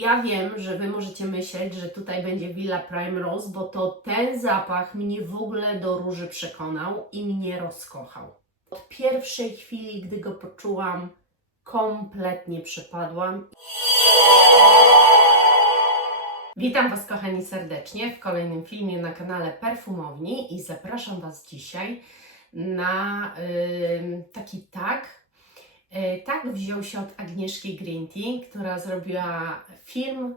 Ja wiem, że Wy możecie myśleć, że tutaj będzie Villa Primrose, bo to ten zapach mnie w ogóle do róży przekonał i mnie rozkochał. Od pierwszej chwili, gdy go poczułam, kompletnie przepadłam. Witam Was, kochani, serdecznie w kolejnym filmie na kanale Perfumowni i zapraszam Was dzisiaj na taki tag. Tak wziął się od Agnieszki Greentea, która zrobiła film,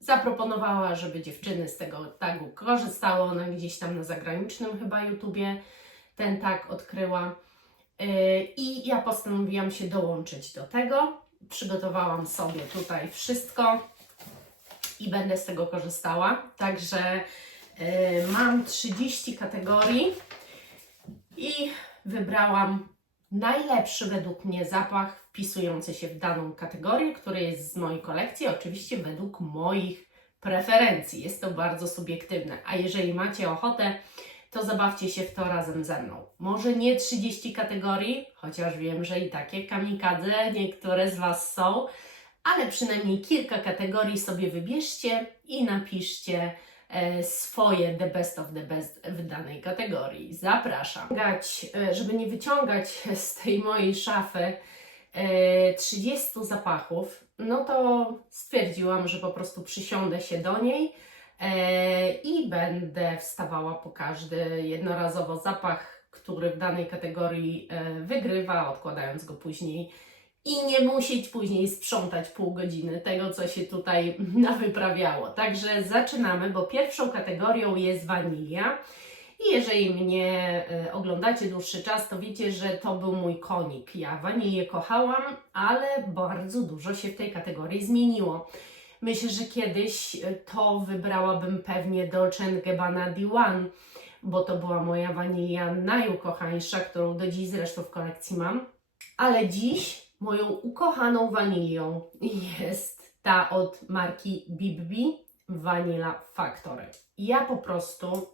zaproponowała, żeby dziewczyny z tego tagu korzystały. Ona gdzieś tam na zagranicznym chyba YouTubie ten tag odkryła. I ja postanowiłam się dołączyć do tego. Przygotowałam sobie tutaj wszystko i będę z tego korzystała. Także mam 30 kategorii i wybrałam najlepszy według mnie zapach wpisujący się w daną kategorię, który jest z mojej kolekcji, oczywiście według moich preferencji. Jest to bardzo subiektywne, a jeżeli macie ochotę, to zabawcie się w to razem ze mną. Może nie 30 kategorii, chociaż wiem, że i takie kamikadze niektóre z Was są, ale przynajmniej kilka kategorii sobie wybierzcie i napiszcie swoje the best of the best w danej kategorii. Zapraszam. Żeby nie wyciągać z tej mojej szafy 30 zapachów, no to stwierdziłam, że po prostu przysiądę się do niej i będę wstawała po każdy jednorazowo zapach, który w danej kategorii wygrywa, odkładając go później i nie musieć później sprzątać pół godziny tego, co się tutaj nawyprawiało. Także zaczynamy, bo pierwszą kategorią jest wanilia. I jeżeli mnie oglądacie dłuższy czas, to wiecie, że to był mój konik. Ja wanilię kochałam, ale bardzo dużo się w tej kategorii zmieniło. Myślę, że kiedyś to wybrałabym pewnie Dolce & Gabbana D1, bo to była moja wanilia najukochańsza, którą do dziś zresztą w kolekcji mam. Ale dziś moją ukochaną wanilią jest ta od marki Bibbi Vanilla Factory. Ja po prostu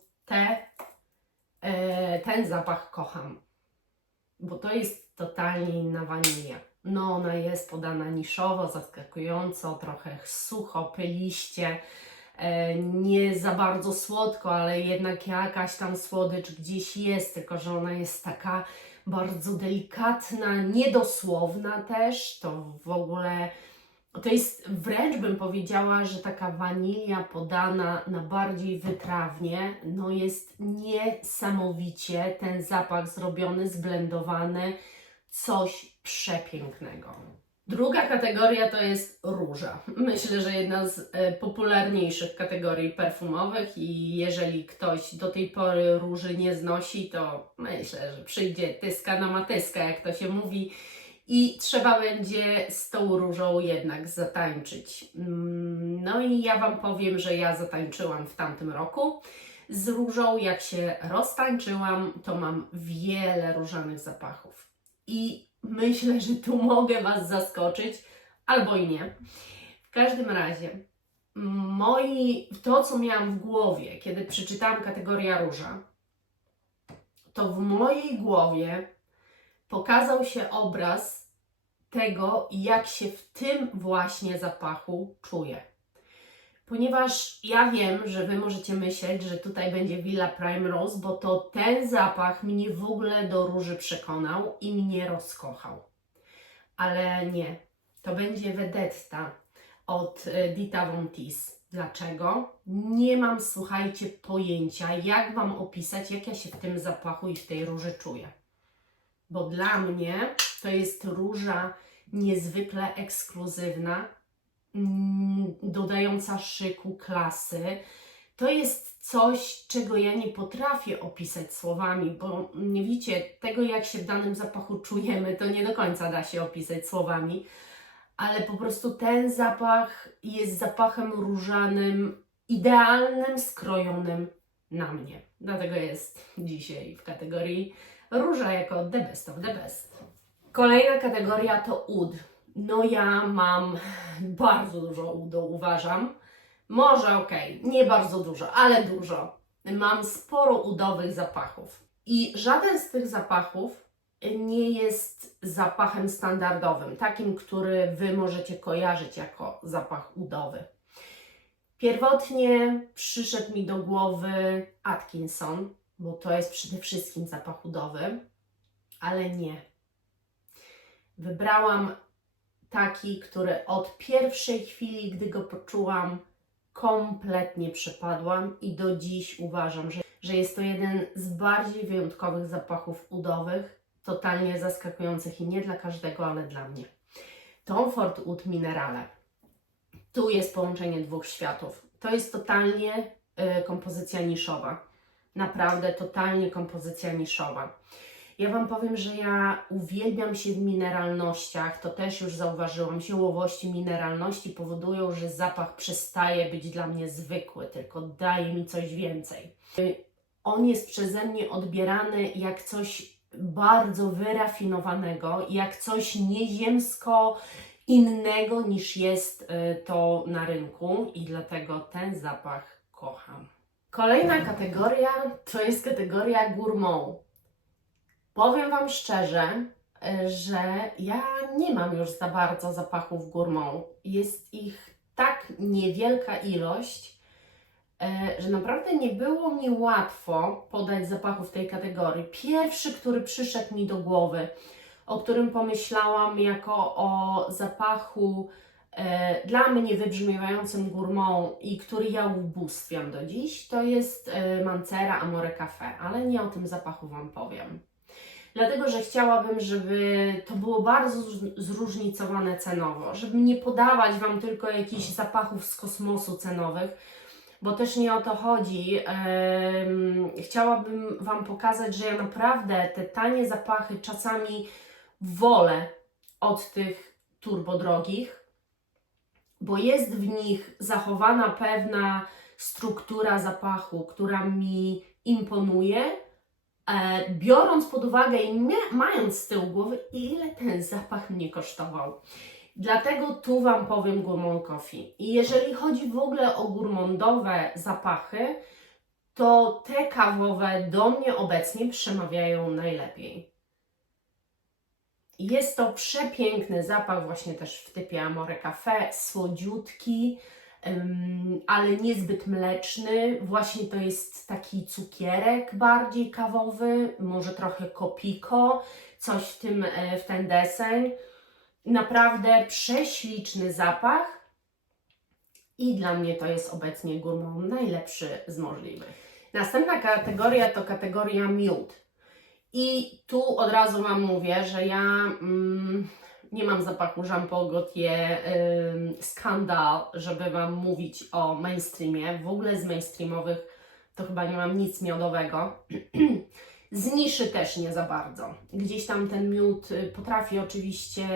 ten zapach kocham, bo to jest totalnie inna wanilia. No ona jest podana niszowo, zaskakująco, trochę sucho, pyliście, nie za bardzo słodko, ale jednak jakaś tam słodycz gdzieś jest, tylko że ona jest taka bardzo delikatna, niedosłowna też, to w ogóle, to jest wręcz bym powiedziała, że taka wanilia podana na bardziej wytrawnie, no jest niesamowicie ten zapach zrobiony, zblendowany, coś przepięknego. Druga kategoria to jest róża. Myślę, że jedna z popularniejszych kategorii perfumowych i jeżeli ktoś do tej pory róży nie znosi, to myślę, że przyjdzie tyska na matyskę, jak to się mówi, i trzeba będzie z tą różą jednak zatańczyć. No i ja Wam powiem, że ja zatańczyłam w tamtym roku z różą. Jak się roztańczyłam, to mam wiele różanych zapachów. I myślę, że tu mogę Was zaskoczyć, albo i nie. W każdym razie, to co miałam w głowie, kiedy przeczytałam kategorię róża, to w mojej głowie pokazał się obraz tego, jak się w tym właśnie zapachu czuję. Ponieważ ja wiem, że Wy możecie myśleć, że tutaj będzie Villa Primrose, bo to ten zapach mnie w ogóle do róży przekonał i mnie rozkochał. Ale nie. To będzie Vedetta od Dita Von Teese. Dlaczego? Nie mam, słuchajcie, pojęcia, jak Wam opisać, jak ja się w tym zapachu i w tej róży czuję. Bo dla mnie to jest róża niezwykle ekskluzywna, dodająca szyku, klasy. To jest coś, czego ja nie potrafię opisać słowami, bo nie wiecie, tego jak się w danym zapachu czujemy, to nie do końca da się opisać słowami, ale po prostu ten zapach jest zapachem różanym, idealnym, skrojonym na mnie. Dlatego jest dzisiaj w kategorii róża jako the best of the best. Kolejna kategoria to oud. No ja mam bardzo dużo udu, uważam. Może nie bardzo dużo, ale dużo. Mam sporo udowych zapachów. I żaden z tych zapachów nie jest zapachem standardowym, takim, który Wy możecie kojarzyć jako zapach udowy. Pierwotnie przyszedł mi do głowy Atkinson, bo to jest przede wszystkim zapach udowy, ale nie. Wybrałam taki, który od pierwszej chwili, gdy go poczułam, kompletnie przepadłam i do dziś uważam, że jest to jeden z bardziej wyjątkowych zapachów udowych, totalnie zaskakujących i nie dla każdego, ale dla mnie. Tom Ford Oud Minerale. Tu jest połączenie dwóch światów. To jest totalnie kompozycja niszowa. Naprawdę totalnie kompozycja niszowa. Ja Wam powiem, że ja uwielbiam się w mineralnościach, to też już zauważyłam. Ziołowości, mineralności powodują, że zapach przestaje być dla mnie zwykły, tylko daje mi coś więcej. On jest przeze mnie odbierany jak coś bardzo wyrafinowanego, jak coś nieziemsko innego niż jest to na rynku i dlatego ten zapach kocham. Kolejna kategoria to jest kategoria gourmand. Powiem Wam szczerze, że ja nie mam już za bardzo zapachów gourmand. Jest ich tak niewielka ilość, że naprawdę nie było mi łatwo podać zapachów tej kategorii. Pierwszy, który przyszedł mi do głowy, o którym pomyślałam jako o zapachu dla mnie wybrzmiewającym gourmand i który ja ubóstwiam do dziś, to jest Mancera Amore Cafe, ale nie o tym zapachu Wam powiem. Dlatego, że chciałabym, żeby to było bardzo zróżnicowane cenowo, żeby nie podawać Wam tylko jakichś zapachów z kosmosu cenowych, bo też nie o to chodzi. Chciałabym Wam pokazać, że ja naprawdę te tanie zapachy czasami wolę od tych turbodrogich, bo jest w nich zachowana pewna struktura zapachu, która mi imponuje, biorąc pod uwagę i mając z tyłu głowy, ile ten zapach mnie kosztował. Dlatego tu Wam powiem Gourmand Coffee. I jeżeli chodzi w ogóle o gourmandowe zapachy, to te kawowe do mnie obecnie przemawiają najlepiej. Jest to przepiękny zapach, właśnie też w typie Amore Cafe, słodziutki, ale niezbyt mleczny. Właśnie to jest taki cukierek bardziej kawowy, może trochę kopiko, coś w ten deseń. Naprawdę prześliczny zapach i dla mnie to jest obecnie gourmand najlepszy z możliwych. Następna kategoria to kategoria miód. I tu od razu Wam mówię, że ja nie mam zapachu Jean Paul Gaultier Skandal, żeby Wam mówić o mainstreamie. W ogóle z mainstreamowych to chyba nie mam nic miodowego. Z niszy też nie za bardzo. Gdzieś tam ten miód potrafi oczywiście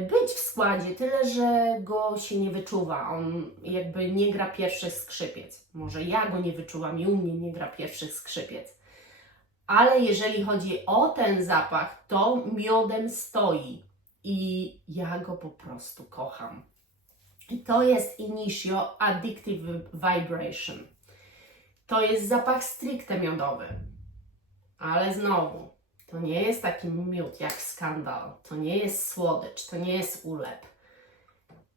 być w składzie, tyle że go się nie wyczuwa. On jakby nie gra pierwszych skrzypiec. Może ja go nie wyczuwam i u mnie nie gra pierwszych skrzypiec. Ale jeżeli chodzi o ten zapach, to miodem stoi i ja go po prostu kocham. I to jest Initio Addictive Vibration. To jest zapach stricte miodowy. Ale znowu, to nie jest taki miód jak Skandal, to nie jest słodycz, to nie jest ulep.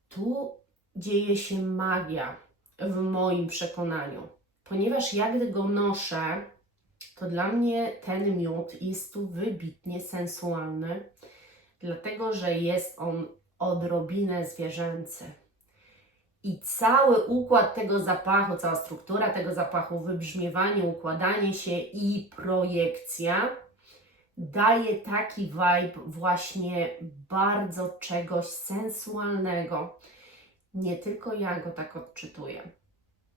Tu dzieje się magia w moim przekonaniu, ponieważ ja gdy go noszę, to dla mnie ten miód jest tu wybitnie sensualny, dlatego że jest on odrobinę zwierzęcy. I cały układ tego zapachu, cała struktura tego zapachu, wybrzmiewanie, układanie się i projekcja daje taki vibe właśnie bardzo czegoś sensualnego. Nie tylko ja go tak odczytuję.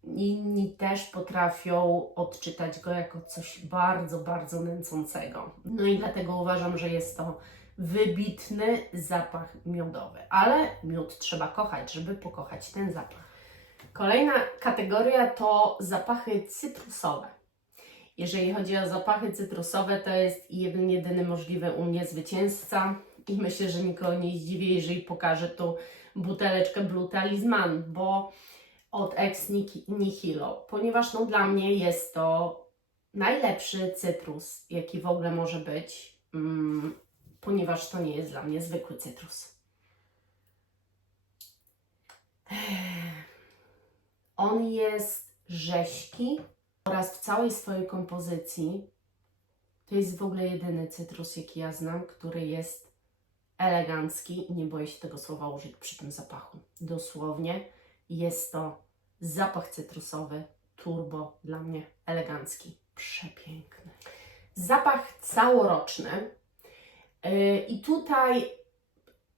Inni też potrafią odczytać go jako coś bardzo, bardzo nęcącego. No i dlatego uważam, że jest to wybitny zapach miodowy. Ale miód trzeba kochać, żeby pokochać ten zapach. Kolejna kategoria to zapachy cytrusowe. Jeżeli chodzi o zapachy cytrusowy, to jest jeden, jedyny możliwy u mnie zwycięzca i myślę, że nikogo nie zdziwię, jeżeli pokażę tu buteleczkę Blue Talisman, bo od Ex Nihilo, ponieważ no, dla mnie jest to najlepszy cytrus, jaki w ogóle może być, ponieważ to nie jest dla mnie zwykły cytrus. On jest rześki oraz w całej swojej kompozycji to jest w ogóle jedyny cytrus, jaki ja znam, który jest elegancki i nie boję się tego słowa użyć przy tym zapachu. Dosłownie jest to zapach cytrusowy, turbo, dla mnie elegancki, przepiękny. Zapach całoroczny i tutaj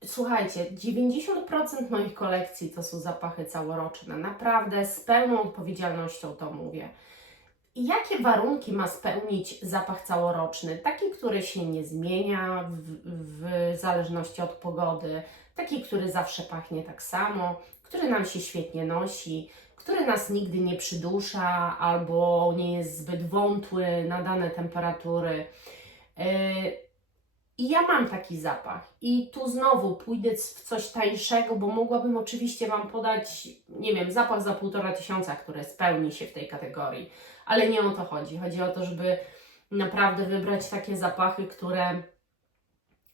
słuchajcie, 90% moich kolekcji to są zapachy całoroczne. Naprawdę z pełną odpowiedzialnością to mówię. I jakie warunki ma spełnić zapach całoroczny? Taki, który się nie zmienia w zależności od pogody, taki, który zawsze pachnie tak samo, który nam się świetnie nosi, który nas nigdy nie przydusza albo nie jest zbyt wątły na dane temperatury. I ja mam taki zapach i tu znowu pójdę w coś tańszego, bo mogłabym oczywiście Wam podać, nie wiem, zapach za 1500, który spełni się w tej kategorii, ale nie o to chodzi. Chodzi o to, żeby naprawdę wybrać takie zapachy, które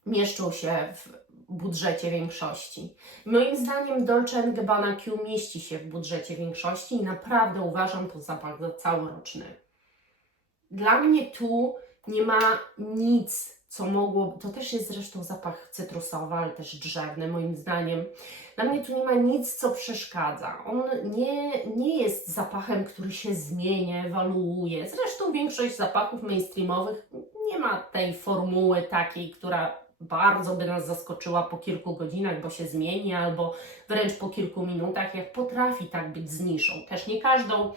mieszczą się w budżecie większości. Moim zdaniem Dolce & Gabbana Q mieści się w budżecie większości i naprawdę uważam to zapach za całoroczny. Dla mnie tu nie ma nic, co mogło, to też jest zresztą zapach cytrusowy, ale też drzewny moim zdaniem. Dla mnie tu nie ma nic, co przeszkadza. On nie jest zapachem, który się zmienia, ewoluuje. Zresztą większość zapachów mainstreamowych nie ma tej formuły takiej, która bardzo by nas zaskoczyła po kilku godzinach, bo się zmieni, albo wręcz po kilku minutach, jak potrafi tak być z niszą. Też nie każdą,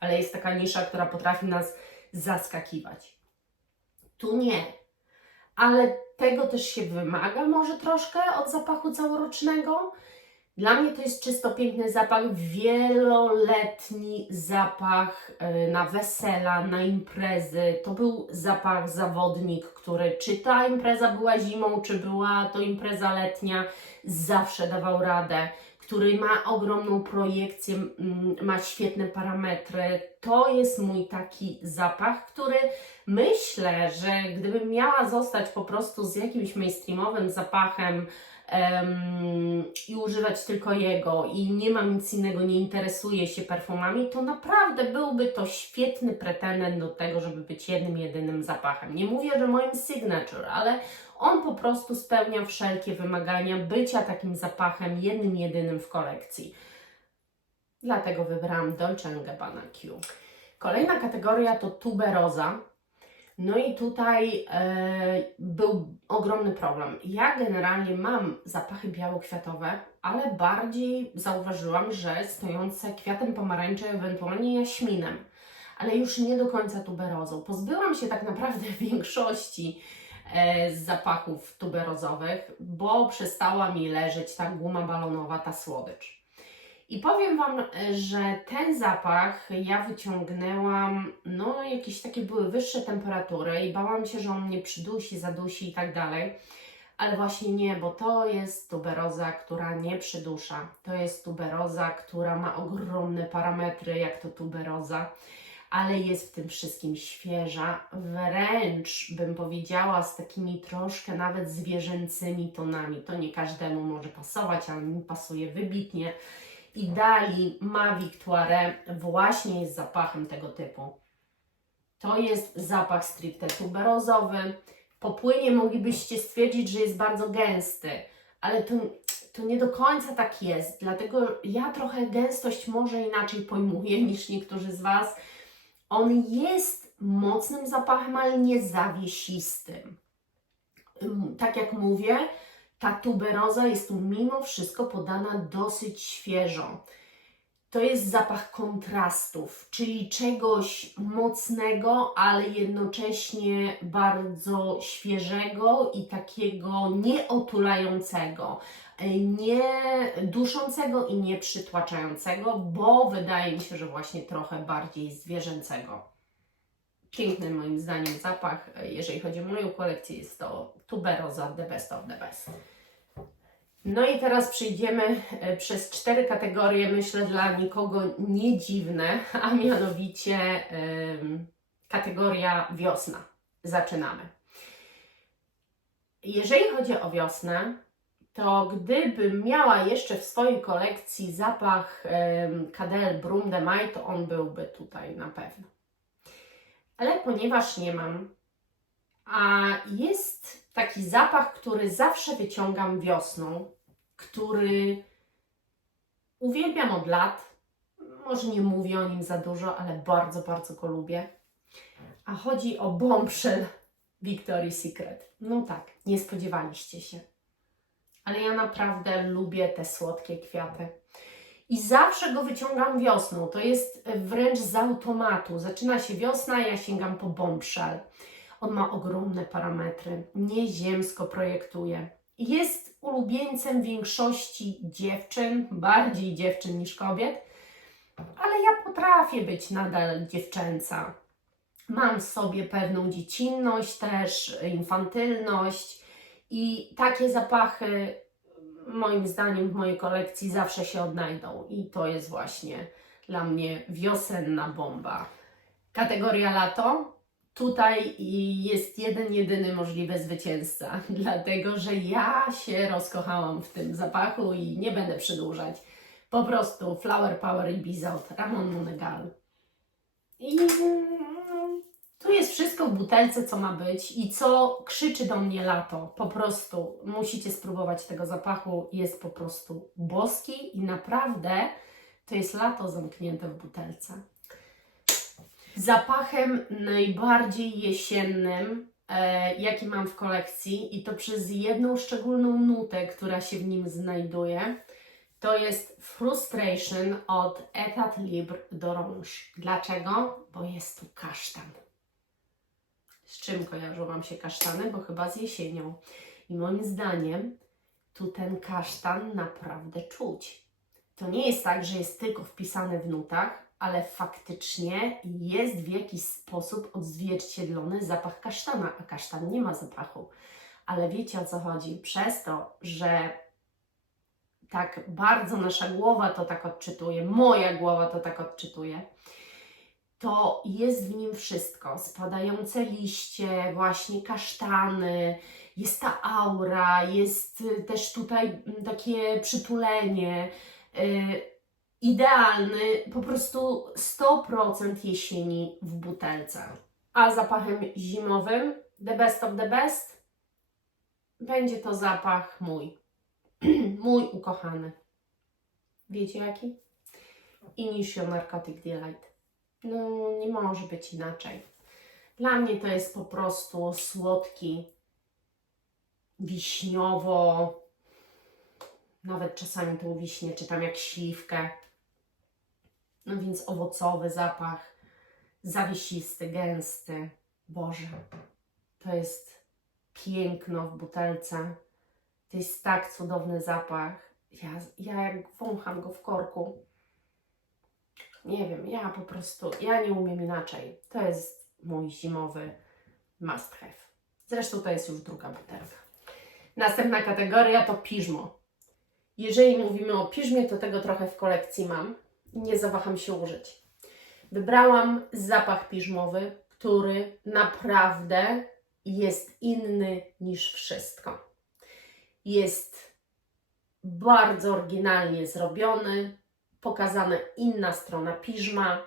ale jest taka nisza, która potrafi nas zaskakiwać. Tu nie. Ale tego też się wymaga może troszkę od zapachu całorocznego. Dla mnie to jest czysto piękny zapach, wieloletni zapach na wesela, na imprezy. To był zapach zawodnik, który czy ta impreza była zimą, czy była to impreza letnia, zawsze dawał radę, który ma ogromną projekcję, ma świetne parametry. To jest mój taki zapach, który myślę, że gdybym miała zostać po prostu z jakimś mainstreamowym zapachem i używać tylko jego i nie mam nic innego, nie interesuję się perfumami, to naprawdę byłby to świetny pretendent do tego, żeby być jednym, jedynym zapachem. Nie mówię, że moim signature, ale on po prostu spełnia wszelkie wymagania bycia takim zapachem, jednym, jedynym w kolekcji. Dlatego wybrałam Dolce & Gabbana Q. Kolejna kategoria to tuberoza. No i tutaj był ogromny problem. Ja generalnie mam zapachy białokwiatowe, ale bardziej zauważyłam, że stojące kwiatem pomarańczy, ewentualnie jaśminem, ale już nie do końca tuberozą. Pozbyłam się tak naprawdę większości z zapachów tuberozowych, bo przestała mi leżeć ta guma balonowa, ta słodycz. I powiem Wam, że ten zapach ja wyciągnęłam, no jakieś takie były wyższe temperatury i bałam się, że on mnie przydusi, zadusi i tak dalej. Ale właśnie nie, bo to jest tuberoza, która nie przydusza. To jest tuberoza, która ma ogromne parametry, jak to tuberoza, ale jest w tym wszystkim świeża, wręcz bym powiedziała z takimi troszkę nawet zwierzęcymi tonami. To nie każdemu może pasować, ale mi pasuje wybitnie. I Dali Ma Victoire właśnie jest zapachem tego typu. To jest zapach stricte tuberozowy. Po płynie moglibyście stwierdzić, że jest bardzo gęsty, ale to nie do końca tak jest, dlatego ja trochę gęstość może inaczej pojmuję niż niektórzy z Was. On jest mocnym zapachem, ale nie zawiesistym. Tak jak mówię, ta tuberoza jest tu mimo wszystko podana dosyć świeżo. To jest zapach kontrastów, czyli czegoś mocnego, ale jednocześnie bardzo świeżego i takiego nieotulającego, nie duszącego i nie przytłaczającego, bo wydaje mi się, że właśnie trochę bardziej zwierzęcego. Piękny moim zdaniem zapach, jeżeli chodzi o moją kolekcję, jest to tuberoza The Best of the Best. No i teraz przejdziemy przez 4 kategorie, myślę dla nikogo nie dziwne, a mianowicie kategoria wiosna. Zaczynamy. Jeżeli chodzi o wiosnę, to gdybym miała jeszcze w swojej kolekcji zapach Cadel Brume de Mai, to on byłby tutaj na pewno. Ale ponieważ nie mam, a jest taki zapach, który zawsze wyciągam wiosną, który uwielbiam od lat, może nie mówię o nim za dużo, ale bardzo, bardzo go lubię. A chodzi o Bombshell Victoria's Secret. No tak, nie spodziewaliście się. Ale ja naprawdę lubię te słodkie kwiaty. I zawsze go wyciągam wiosną. To jest wręcz z automatu. Zaczyna się wiosna, ja sięgam po Bombshell. On ma ogromne parametry. Nieziemsko projektuje. Jest ulubieńcem większości dziewczyn, bardziej dziewczyn niż kobiet. Ale ja potrafię być nadal dziewczęca. Mam w sobie pewną dziecinność też, infantylność i takie zapachy moim zdaniem w mojej kolekcji zawsze się odnajdą i to jest właśnie dla mnie wiosenna bomba. Kategoria lato. Tutaj jest jeden, jedyny możliwy zwycięzca, dlatego że ja się rozkochałam w tym zapachu i nie będę przedłużać. Po prostu Flower Power i Bizot, Ramon Monegal. I tu jest wszystko w butelce, co ma być i co krzyczy do mnie lato. Po prostu musicie spróbować tego zapachu. Jest po prostu boski i naprawdę to jest lato zamknięte w butelce. Zapachem najbardziej jesiennym, jaki mam w kolekcji i to przez jedną szczególną nutę, która się w nim znajduje, to jest Frustration od Etat Libre d'Orange. Dlaczego? Bo jest tu kasztan. Z czym kojarzą Wam się kasztany? Bo chyba z jesienią. I moim zdaniem tu ten kasztan naprawdę czuć. To nie jest tak, że jest tylko wpisane w nutach, ale faktycznie jest w jakiś sposób odzwierciedlony zapach kasztana, a kasztan nie ma zapachu. Ale wiecie, o co chodzi? Przez to, że tak bardzo nasza głowa to tak odczytuje, moja głowa to tak odczytuje, to jest w nim wszystko. Spadające liście, właśnie kasztany, jest ta aura, jest też tutaj takie przytulenie. Idealny, po prostu 100% jesieni w butelce. A zapachem zimowym, the best of the best, będzie to zapach mój. Mój ukochany. Wiecie jaki? Initio Narcotic Delight. No, nie może być inaczej. Dla mnie to jest po prostu słodki, wiśniowo, nawet czasami tą wiśnię czytam jak śliwkę. No więc owocowy zapach, zawiesisty, gęsty. Boże, to jest piękno w butelce. To jest tak cudowny zapach. Ja jak wącham go w korku, nie wiem, ja nie umiem inaczej. To jest mój zimowy must have. Zresztą to jest już druga butelka. Następna kategoria to piżmo. Jeżeli mówimy o piżmie, to tego trochę w kolekcji mam. Nie zawaham się użyć. Wybrałam zapach piżmowy, który naprawdę jest inny niż wszystko. Jest bardzo oryginalnie zrobiony, pokazana inna strona piżma.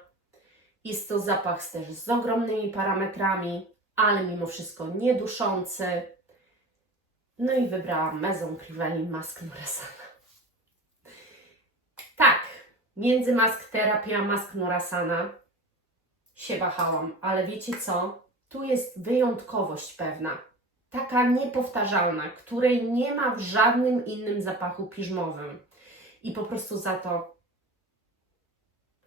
Jest to zapach też z ogromnymi parametrami, ale mimo wszystko nieduszący. No i wybrałam Maison Crivelli Masque Nourasana. Tak, między Mask Therapy a Masque Nourasana się wahałam, ale wiecie co? Tu jest wyjątkowość pewna, taka niepowtarzalna, której nie ma w żadnym innym zapachu piżmowym. I po prostu za to,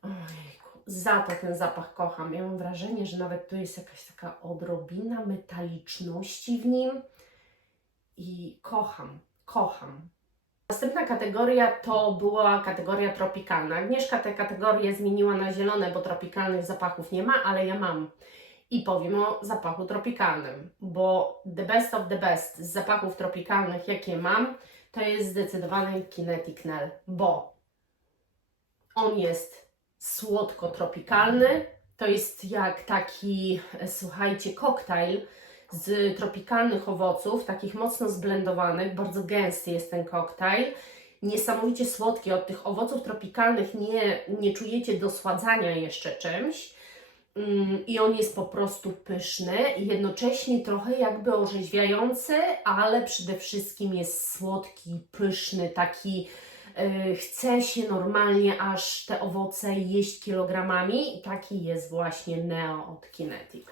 ojejku, za to ten zapach kocham. Ja mam wrażenie, że nawet tu jest jakaś taka odrobina metaliczności w nim i kocham. Następna kategoria to była kategoria tropikalna. Agnieszka tę kategorię zmieniła na zielone, bo tropikalnych zapachów nie ma, ale ja mam. I powiem o zapachu tropikalnym, bo the best of the best z zapachów tropikalnych, jakie mam, to jest zdecydowanie Kinetic Nell, bo on jest słodko-tropikalny, To jest jak taki, słuchajcie, koktajl z tropikalnych owoców, takich mocno zblendowanych, bardzo gęsty jest ten koktajl. Niesamowicie słodki, od tych owoców tropikalnych nie czujecie dosładzania jeszcze czymś. I on jest po prostu pyszny i jednocześnie trochę jakby orzeźwiający, ale przede wszystkim jest słodki, pyszny, taki chce się normalnie aż te owoce jeść kilogramami. Taki jest właśnie Neo od Kinetic.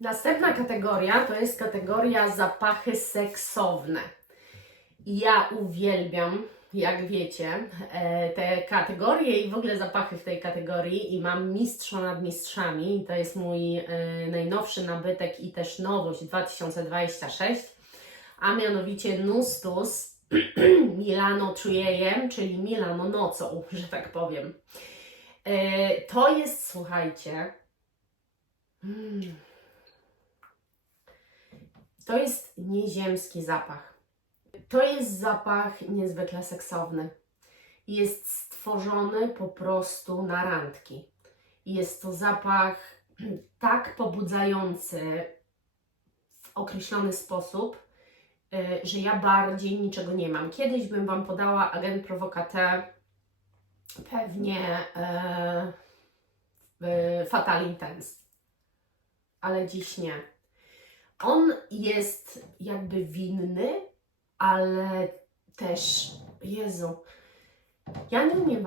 Następna kategoria to jest kategoria zapachy seksowne. Ja uwielbiam, jak wiecie, te kategorie i w ogóle zapachy w tej kategorii i mam mistrza nad mistrzami. To jest mój najnowszy nabytek i też nowość 2026, a mianowicie Nustus Milano 3AM, czyli Milano nocą, że tak powiem. To jest, słuchajcie, to jest nieziemski zapach. To jest zapach niezwykle seksowny. Jest stworzony po prostu na randki. Jest to zapach tak pobudzający w określony sposób, że ja bardziej niczego nie mam. Kiedyś bym Wam podała Agent Provocateur, pewnie Fatal Intense, ale dziś nie. On jest jakby winny, ale też, Jezu, ja nie umiem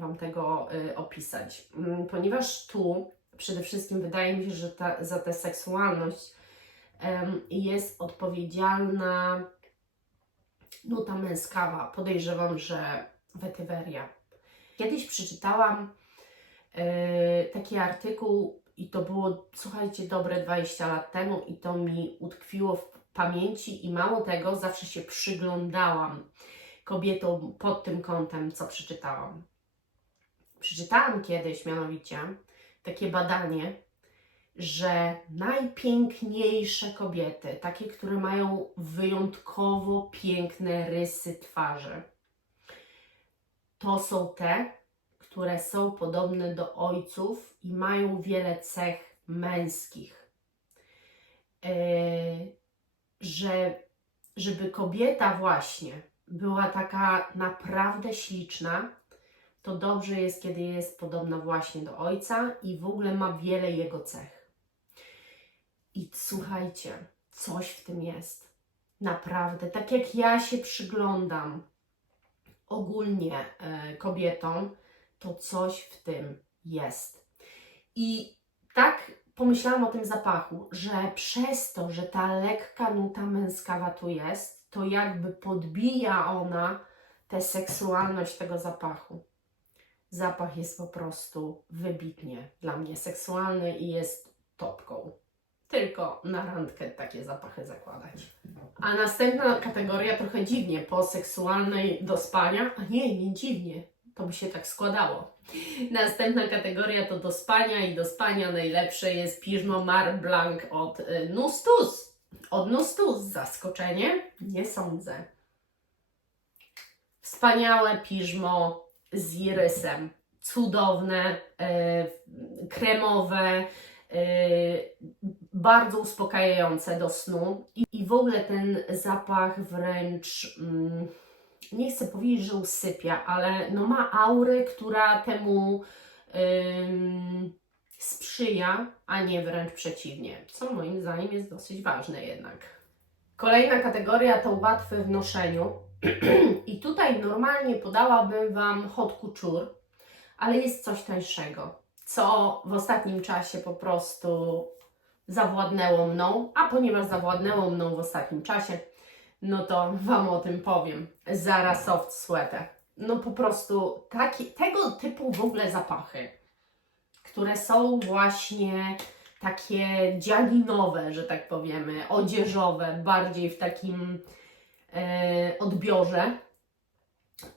Wam tego opisać, ponieważ tu przede wszystkim wydaje mi się, że za tę seksualność jest odpowiedzialna nuta męskawa. Podejrzewam, że wetyweria. Kiedyś przeczytałam taki artykuł i to było, słuchajcie, dobre 20 lat temu i to mi utkwiło w pamięci i mało tego, zawsze się przyglądałam kobietom pod tym kątem, co przeczytałam. Przeczytałam kiedyś mianowicie takie badanie, że najpiękniejsze kobiety, takie, które mają wyjątkowo piękne rysy twarzy, to są te, które są podobne do ojców i mają wiele cech męskich. Żeby kobieta właśnie była taka naprawdę śliczna, to dobrze jest, kiedy jest podobna właśnie do ojca i w ogóle ma wiele jego cech. I słuchajcie, coś w tym jest. Naprawdę, tak jak ja się przyglądam ogólnie kobietom, to coś w tym jest. I tak pomyślałam o tym zapachu, że przez to, że ta lekka nuta męskawa tu jest, to jakby podbija ona tę seksualność tego zapachu. Zapach jest po prostu wybitnie dla mnie seksualny i jest topką. Tylko na randkę takie zapachy zakładać. A następna kategoria trochę dziwnie, po seksualnej do spania. A nie dziwnie, to by się tak składało. Następna kategoria to do spania i do spania najlepsze jest Piżmo Mar Blanc od Nustus. Od Nustus, zaskoczenie? Nie sądzę. Wspaniałe piżmo z irysem. Cudowne, kremowe, bardzo uspokajające do snu i w ogóle ten zapach wręcz, nie chcę powiedzieć, że usypia, ale no ma aurę, która temu sprzyja, a nie wręcz przeciwnie, co moim zdaniem jest dosyć ważne jednak. Kolejna kategoria to łatwe w noszeniu i tutaj normalnie podałabym Wam haute couture, ale jest coś tańszego, co w ostatnim czasie po prostu zawładnęło mną, a ponieważ zawładnęło mną w ostatnim czasie, no to Wam o tym powiem. Zara Soft Sweater. No po prostu tego typu w ogóle zapachy, które są właśnie takie dzianinowe, że tak powiemy, odzieżowe, bardziej w takim odbiorze,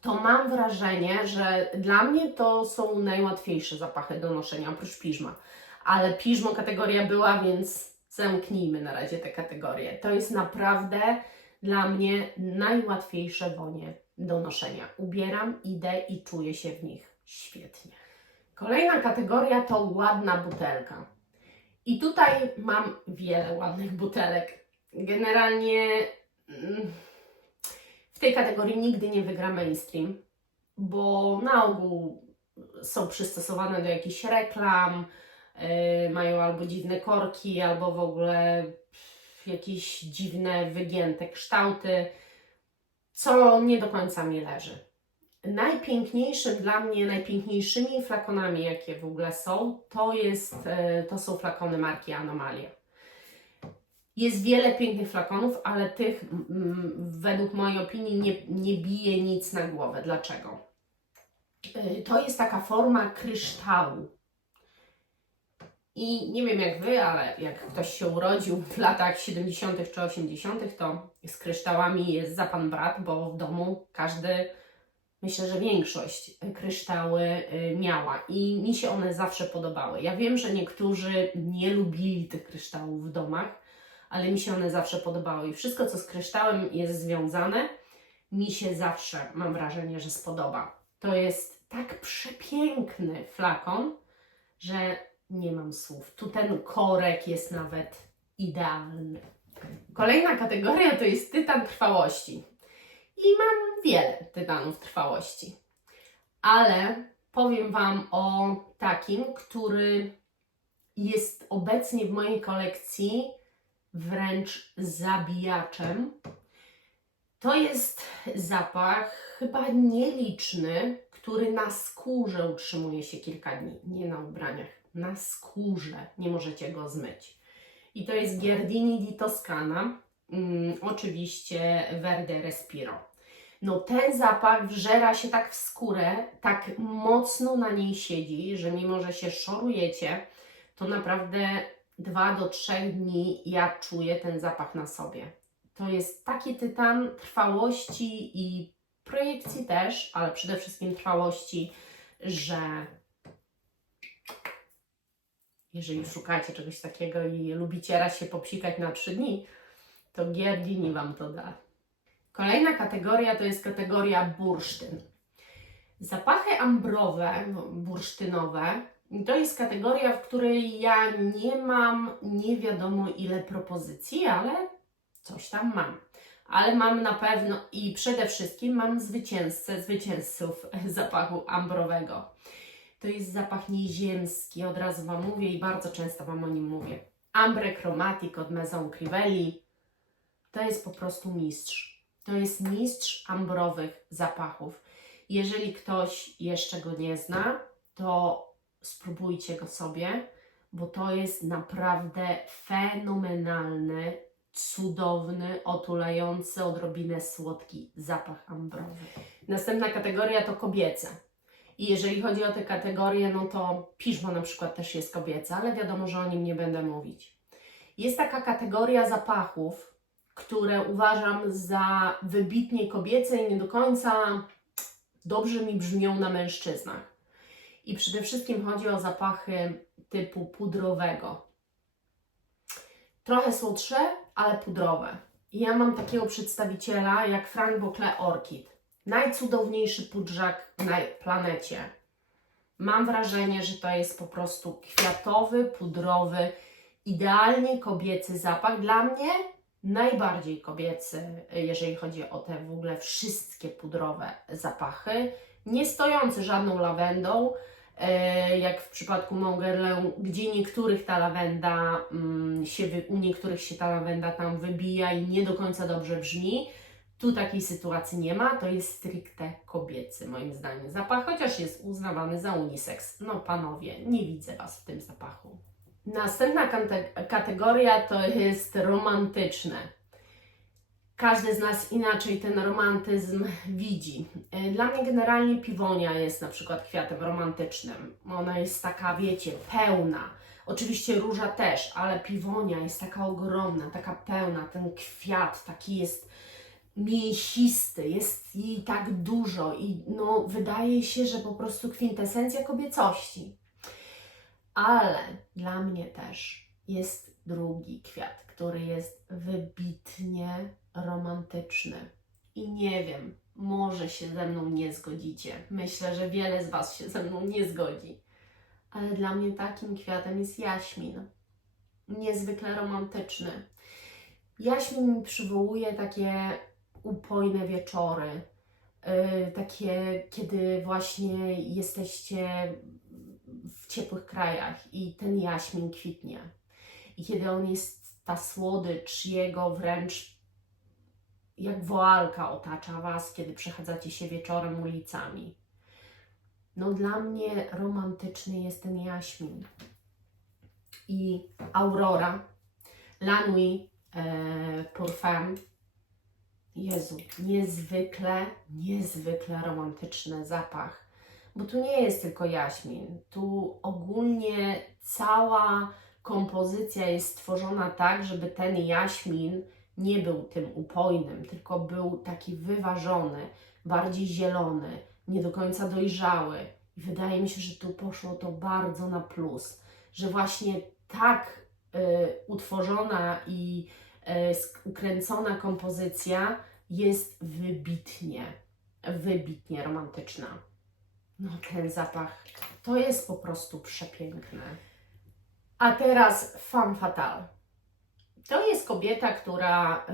to mam wrażenie, że dla mnie to są najłatwiejsze zapachy do noszenia, oprócz piżma. Ale piżmo kategoria była, więc zamknijmy na razie tę kategorię. To jest naprawdę dla mnie najłatwiejsze wonie do noszenia. Ubieram, idę i czuję się w nich świetnie. Kolejna kategoria to ładna butelka. I tutaj mam wiele ładnych butelek. Generalnie w tej kategorii nigdy nie wygra mainstream, bo na ogół są przystosowane do jakichś reklam, mają albo dziwne korki, albo w ogóle jakieś dziwne, wygięte kształty, co nie do końca mi leży. Najpiękniejszym dla mnie, najpiękniejszymi flakonami, jakie w ogóle są, to są flakony marki Anomalia. Jest wiele pięknych flakonów, ale tych według mojej opinii nie bije nic na głowę. Dlaczego? To jest taka forma kryształu. I nie wiem jak Wy, ale jak ktoś się urodził w latach 70. czy 80., to z kryształami jest za pan brat, bo w domu każdy, myślę, że większość kryształy miała i mi się one zawsze podobały. Ja wiem, że niektórzy nie lubili tych kryształów w domach, ale mi się one zawsze podobały i wszystko, co z kryształem jest związane, mi się zawsze, mam wrażenie, że spodoba. To jest tak przepiękny flakon, że nie mam słów. Tu ten korek jest nawet idealny. Kolejna kategoria to jest tytan trwałości. I mam wiele tytanów trwałości. Ale powiem Wam o takim, który jest obecnie w mojej kolekcji wręcz zabijaczem. To jest zapach chyba nieliczny, który na skórze utrzymuje się kilka dni. Nie na ubraniach, na skórze. Nie możecie go zmyć. I to jest Giardini di Toscana, oczywiście Verde Respiro. No ten zapach wżera się tak w skórę, tak mocno na niej siedzi, że mimo, że się szorujecie, to naprawdę 2 do 3 dni ja czuję ten zapach na sobie. To jest taki tytan trwałości i projekcji też, ale przede wszystkim trwałości, że jeżeli szukacie czegoś takiego i lubicie raz się popsikać na 3 dni, to Giardini Wam to da. Kolejna kategoria to jest kategoria bursztyn. Zapachy ambrowe, bursztynowe, to jest kategoria, w której ja nie mam nie wiadomo ile propozycji, ale coś tam mam. Ale mam na pewno i przede wszystkim mam zwycięzców zapachu ambrowego. To jest zapach nieziemski, od razu Wam mówię i bardzo często Wam o nim mówię. Ambre Chromatic od Maison Crivelli to jest po prostu mistrz. To jest mistrz ambrowych zapachów. Jeżeli ktoś jeszcze go nie zna, to spróbujcie go sobie, bo to jest naprawdę fenomenalny, cudowny, otulający, odrobinę słodki zapach ambrowy. Następna kategoria to kobiece. I jeżeli chodzi o tę kategorię, no to piżmo na przykład też jest kobiece, ale wiadomo, że o nim nie będę mówić. Jest taka kategoria zapachów, które uważam za wybitnie kobiece i nie do końca dobrze mi brzmią na mężczyznach. I przede wszystkim chodzi o zapachy typu pudrowego. Trochę słodsze, ale pudrowe. I ja mam takiego przedstawiciela jak Frank Boclet Orchid. Najcudowniejszy pudrzak na planecie. Mam wrażenie, że to jest po prostu kwiatowy, pudrowy, idealnie kobiecy zapach. Dla mnie najbardziej kobiecy, jeżeli chodzi o te w ogóle wszystkie pudrowe zapachy. Nie stojący żadną lawendą, jak w przypadku Mon Guerlain, gdzie niektórych ta lawenda u niektórych się ta lawenda tam wybija i nie do końca dobrze brzmi. Tu takiej sytuacji nie ma, to jest stricte kobiecy moim zdaniem zapach, chociaż jest uznawany za unisex. No panowie, nie widzę Was w tym zapachu. Następna kategoria to jest romantyczne. Każdy z nas inaczej ten romantyzm widzi. Dla mnie generalnie piwonia jest na przykład kwiatem romantycznym. Ona jest taka, wiecie, pełna. Oczywiście róża też, ale piwonia jest taka ogromna, taka pełna. Ten kwiat taki jest mięsisty, jest jej tak dużo i no, wydaje się, że po prostu kwintesencja kobiecości. Ale dla mnie też jest drugi kwiat, który jest wybitnie romantyczny. I nie wiem, może się ze mną nie zgodzicie. Myślę, że wiele z Was się ze mną nie zgodzi. Ale dla mnie takim kwiatem jest jaśmin. Niezwykle romantyczny. Jaśmin mi przywołuje takie upojne wieczory, takie, kiedy właśnie jesteście w ciepłych krajach i ten jaśmin kwitnie. I kiedy on jest, ta słodycz jego wręcz jak woalka otacza Was, kiedy przechadzacie się wieczorem ulicami. No dla mnie romantyczny jest ten jaśmin. I Aurora, La Nuit Parfum. Jezu, niezwykle romantyczny zapach. Bo tu nie jest tylko jaśmin. Tu ogólnie cała kompozycja jest stworzona tak, żeby ten jaśmin nie był tym upojnym, tylko był taki wyważony, bardziej zielony, nie do końca dojrzały. I wydaje mi się, że tu poszło to bardzo na plus, że właśnie tak utworzona i ukręcona kompozycja jest wybitnie romantyczna. No ten zapach, to jest po prostu przepiękne. A teraz femme fatale. To jest kobieta, która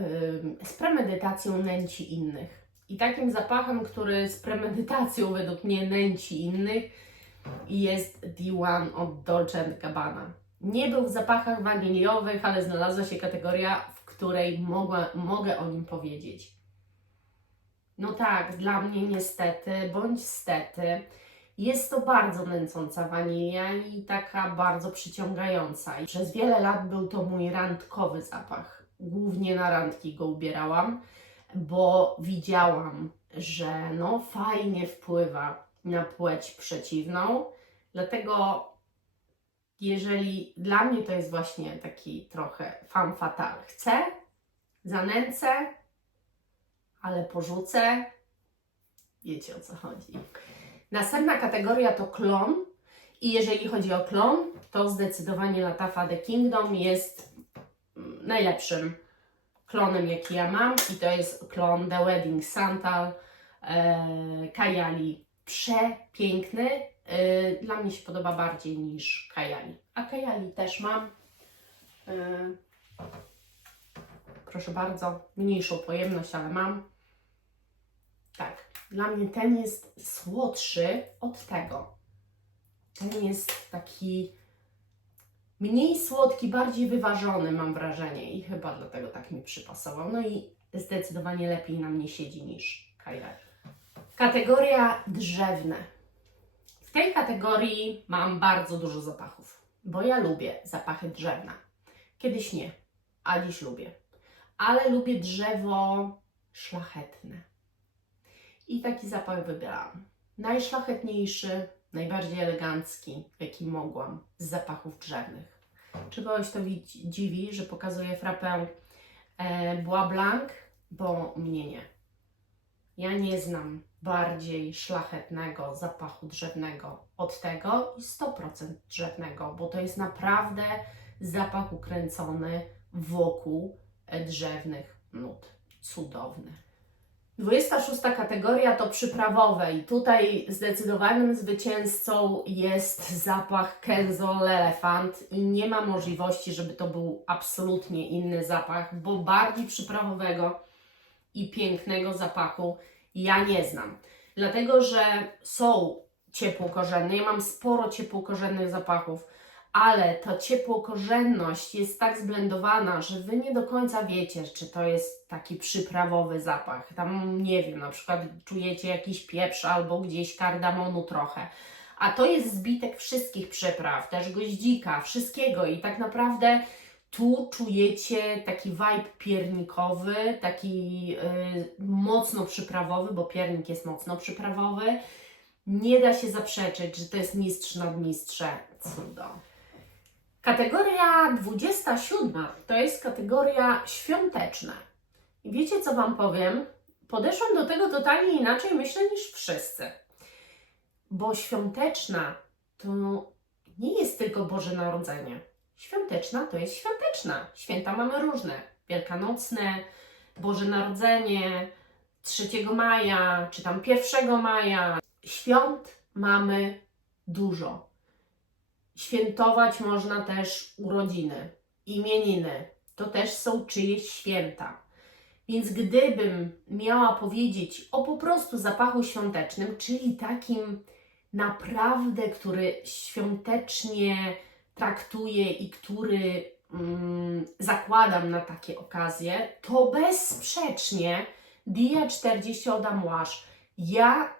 z premedytacją nęci innych. I takim zapachem, który z premedytacją według mnie nęci innych, jest The One od Dolce & Gabbana. Nie był w zapachach waniliowych, ale znalazła się kategoria, w której mogę o nim powiedzieć. No tak, dla mnie niestety, bądź stety, jest to bardzo nęcąca wanilia i taka bardzo przyciągająca. I przez wiele lat był to mój randkowy zapach. Głównie na randki go ubierałam, bo widziałam, że no fajnie wpływa na płeć przeciwną. Dlatego jeżeli dla mnie to jest właśnie taki trochę femme fatale. Chcę, zanęcę, ale porzucę. Wiecie, o co chodzi. Następna kategoria to klon. I jeżeli chodzi o klon, to zdecydowanie Lattafa The Kingdom jest najlepszym klonem, jaki ja mam. I to jest klon The Wedding Santal Kayali. Przepiękny. Dla mnie się podoba bardziej niż Kayali. A Kayali też mam. Proszę bardzo, mniejszą pojemność, ale mam. Tak, dla mnie ten jest słodszy od tego. Ten jest taki mniej słodki, bardziej wyważony, mam wrażenie. I chyba dlatego tak mi przypasował. No i zdecydowanie lepiej na mnie siedzi niż Kayali. Kategoria drzewne. W tej kategorii mam bardzo dużo zapachów, bo ja lubię zapachy drzewne. Kiedyś nie, a dziś lubię. Ale lubię drzewo szlachetne. I taki zapach wybierałam. Najszlachetniejszy, najbardziej elegancki, jaki mogłam z zapachów drzewnych. Czy kogoś to dziwi, że pokazuję frapę Bois Blanc? Bo mnie nie. Ja nie znam bardziej szlachetnego zapachu drzewnego od tego i 100% drzewnego, bo to jest naprawdę zapach ukręcony wokół drzewnych nut. Cudowny. 26. kategoria to przyprawowe i tutaj zdecydowanym zwycięzcą jest zapach Kenzo L'Elephant i nie ma możliwości, żeby to był absolutnie inny zapach, bo bardziej przyprawowego i pięknego zapachu ja nie znam. Dlatego, że są ciepłokorzenne, ja mam sporo ciepłokorzennych zapachów, ale ta ciepłokorzenność jest tak zblendowana, że Wy nie do końca wiecie, czy to jest taki przyprawowy zapach. Tam, nie wiem, na przykład czujecie jakiś pieprz albo gdzieś kardamonu trochę. A to jest zbitek wszystkich przypraw, też goździka, wszystkiego i tak naprawdę tu czujecie taki vibe piernikowy, taki mocno przyprawowy, bo piernik jest mocno przyprawowy. Nie da się zaprzeczyć, że to jest mistrz nad mistrze. Cudo. Kategoria 27 to jest kategoria świąteczna. I wiecie, co Wam powiem? Podeszłam do tego totalnie inaczej, myślę, niż wszyscy. Bo świąteczna to nie jest tylko Boże Narodzenie. Świąteczna to jest świąteczna. Święta mamy różne. Wielkanocne, Boże Narodzenie, 3 maja, czy tam 1 maja. Świąt mamy dużo. Świętować można też urodziny, imieniny. To też są czyjeś święta. Więc gdybym miała powiedzieć o po prostu zapachu świątecznym, czyli takim naprawdę, który świątecznie traktuję i który zakładam na takie okazje, to bezsprzecznie Dia 40 od Amouage. Ja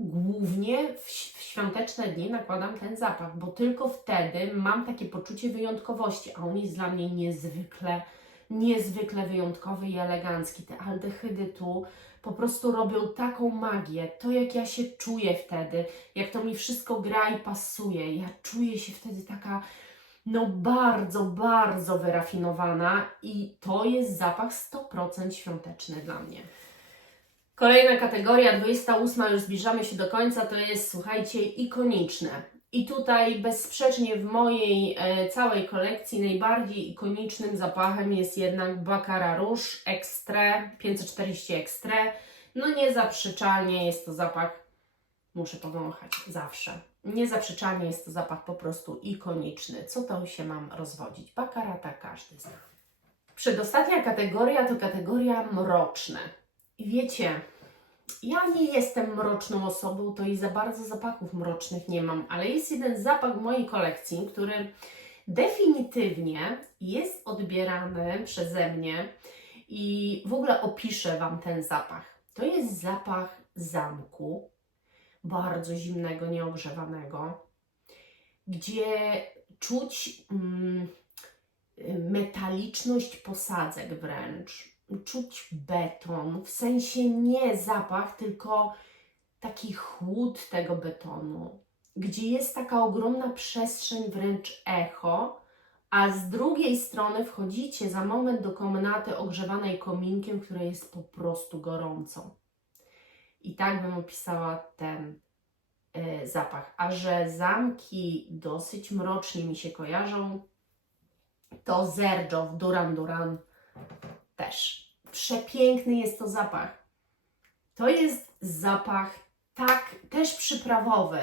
głównie w świąteczne dni nakładam ten zapach, bo tylko wtedy mam takie poczucie wyjątkowości, a on jest dla mnie niezwykle wyjątkowy i elegancki. Te aldehydy tu po prostu robią taką magię. To, jak ja się czuję wtedy, jak to mi wszystko gra i pasuje. Ja czuję się wtedy taka bardzo wyrafinowana i to jest zapach 100% świąteczny dla mnie. Kolejna kategoria, 28, już zbliżamy się do końca, to jest, słuchajcie, ikoniczne. I tutaj bezsprzecznie w mojej całej kolekcji najbardziej ikonicznym zapachem jest jednak Baccarat Rouge Extrait 540 Extrait. No niezaprzeczalnie jest to zapach, muszę powąchać zawsze. Niezaprzeczalnie jest to zapach po prostu ikoniczny. Co to się mam rozwodzić? Baccarata każdy zna. Przedostatnia kategoria to kategoria mroczne. I wiecie, ja nie jestem mroczną osobą, to i za bardzo zapachów mrocznych nie mam, ale jest jeden zapach w mojej kolekcji, który definitywnie jest odbierany przeze mnie i w ogóle opiszę Wam ten zapach. To jest zapach zamku, bardzo zimnego, nieogrzewanego, gdzie czuć metaliczność posadzek wręcz. Czuć beton, w sensie nie zapach, tylko taki chłód tego betonu, gdzie jest taka ogromna przestrzeń, wręcz echo, a z drugiej strony wchodzicie za moment do komnaty ogrzewanej kominkiem, w której jest po prostu gorąco. I tak bym opisała ten zapach. A że zamki dosyć mrocznie mi się kojarzą, to Xerjoff Duran Duran też. Przepiękny jest to zapach. To jest zapach tak też przyprawowy,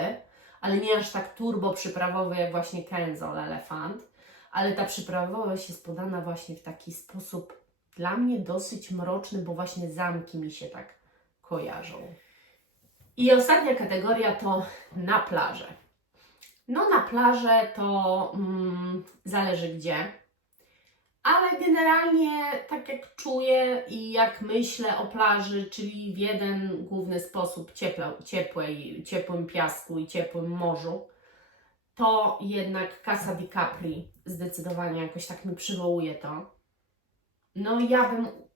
ale nie aż tak turbo przyprawowy jak właśnie Kenzol Elefant, ale ta przyprawowość jest podana właśnie w taki sposób dla mnie dosyć mroczny, bo właśnie zamki mi się tak kojarzą. I ostatnia kategoria to na plażę. No na plażę to zależy gdzie. Ale generalnie tak jak czuję i jak myślę o plaży, czyli w jeden główny sposób ciepłym piasku i ciepłym morzu, to jednak Casa di Capri zdecydowanie jakoś tak mi przywołuje to. No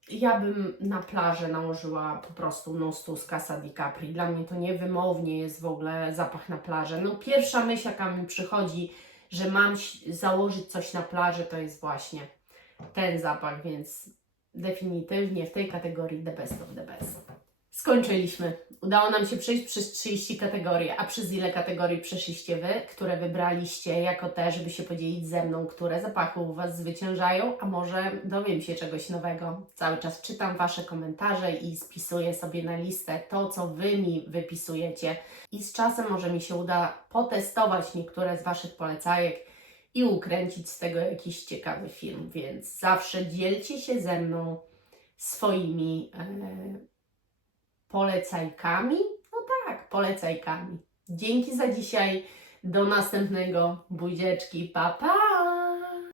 ja bym na plażę nałożyła po prostu Nostu z Casa di Capri. Dla mnie to niewymownie jest w ogóle zapach na plażę. No pierwsza myśl jaka mi przychodzi, że mam założyć coś na plaży, to jest właśnie ten zapach, więc definitywnie w tej kategorii the best of the best. Skończyliśmy. Udało nam się przejść przez 30 kategorii. A przez ile kategorii przeszliście Wy, które wybraliście jako te, żeby się podzielić ze mną, które zapachy u Was zwyciężają, a może dowiem się czegoś nowego. Cały czas czytam Wasze komentarze i spisuję sobie na listę to, co Wy mi wypisujecie. I z czasem może mi się uda potestować niektóre z Waszych polecajek i ukręcić z tego jakiś ciekawy film, więc zawsze dzielcie się ze mną swoimi polecajkami. No tak, polecajkami. Dzięki za dzisiaj. Do następnego. Buzieczki. Pa, pa!